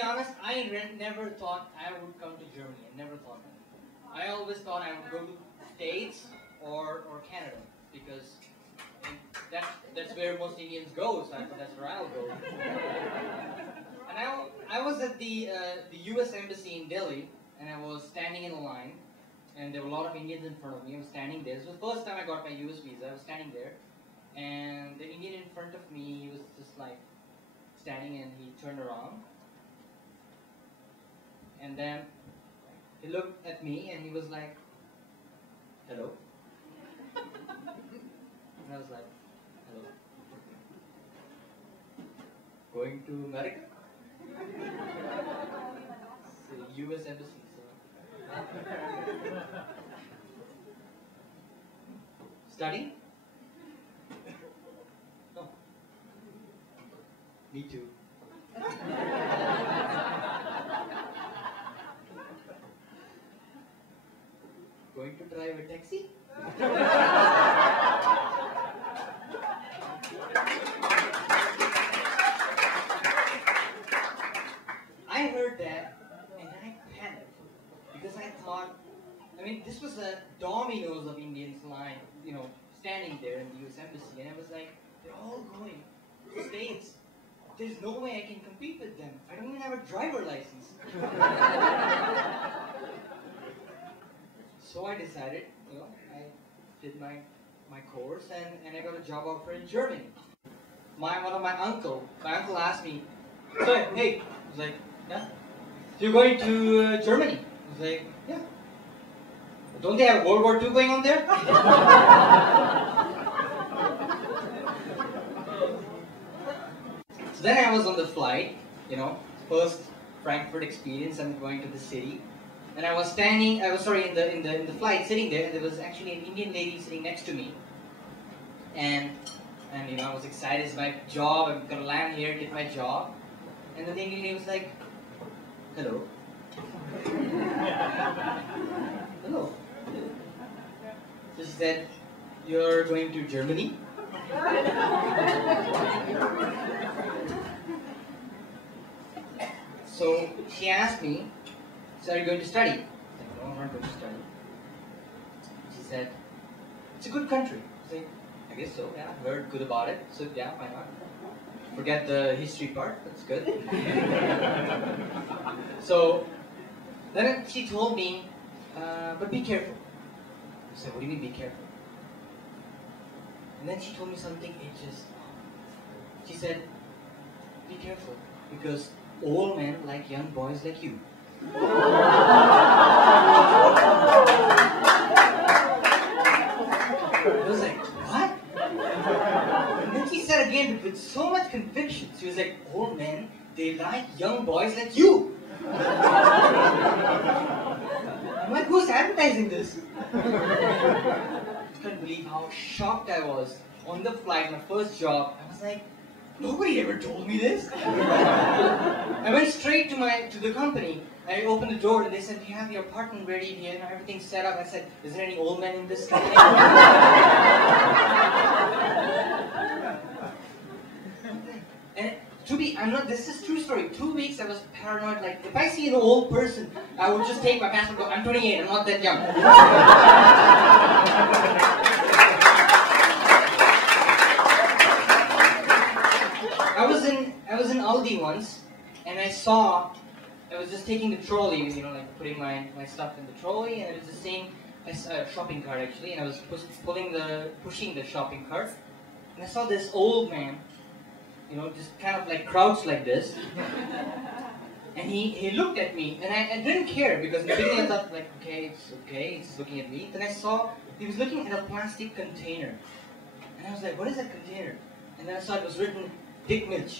be honest, I never thought I would come to Germany. I never thought that. I always thought I would go to States or Canada because that's where most Indians go. So I thought that's where I'll go. And I was at the U.S. Embassy in Delhi, and I was standing in a line, and there were a lot of Indians in front of me. I was standing there. This was the first time I got my U.S. visa. I was standing there, and the Indian in front of me, he was just like standing, and he turned around, and then he looked at me, and he was like, "Hello," and I was like, "Hello, going to America?" It's the U.S. Embassy. So. Studying? No. Me too. Going to drive a taxi? I heard that and I panicked because I thought, I mean, this was a dominoes of Indians line, you know, standing there in the U.S. Embassy, and I was like, they're all going to the States. There's no way I can compete with them. I don't even have a driver license. So I decided, you know, I did my course and I got a job offer in Germany. My uncle asked me, so, hey, I was like, yeah, so you're going to Germany? I was like, yeah. Don't they have World War II going on there? So then I was on the flight, you know, first Frankfurt experience. I'm going to the city, and I was standing. I was in the flight, sitting there, and there was actually an Indian lady sitting next to me, and you know, I was excited. It's my job. I'm gonna land here, get my job, and the Indian lady was like, "Hello." Hello. So she said, "You're going to Germany?" So she asked me, "So are you going to study?" I said, "No, I'm not going to study." She said, "It's a good country." I said, "I guess so, yeah, I've heard good about it, so yeah, why not? Forget the history part, that's good." So then she told me, "But be careful." I said, "What do you mean be careful?" And then she told me something, she said, "Be careful, because old men like young boys like you." I was like, what? And then she said again with so much conviction, she was like, "Old men, they like young boys like you." I'm like, who's advertising this? I couldn't believe how shocked I was. On the flight, my first job, I was like, nobody ever told me this. I went straight to the company. I opened the door and they said, "Do you have your apartment ready? Do you have everything set up?" I said, "Is there any old men in this company?" And this is true story. 2 weeks I was paranoid, like if I see an old person, I would just take my passport and go, "I'm 28, I'm not that young." I was in Aldi once, and I was just taking the trolley, you know, like putting my stuff in the trolley, and it was the same shopping cart actually, and I was pushing the shopping cart, and I saw this old man, you know, just kind of like crouched like this, and he looked at me, and I didn't care, because in the beginning I thought like, okay, he's looking at me. Then I saw he was looking at a plastic container, and I was like, what is that container? And then I saw it was written, "Dick Milch."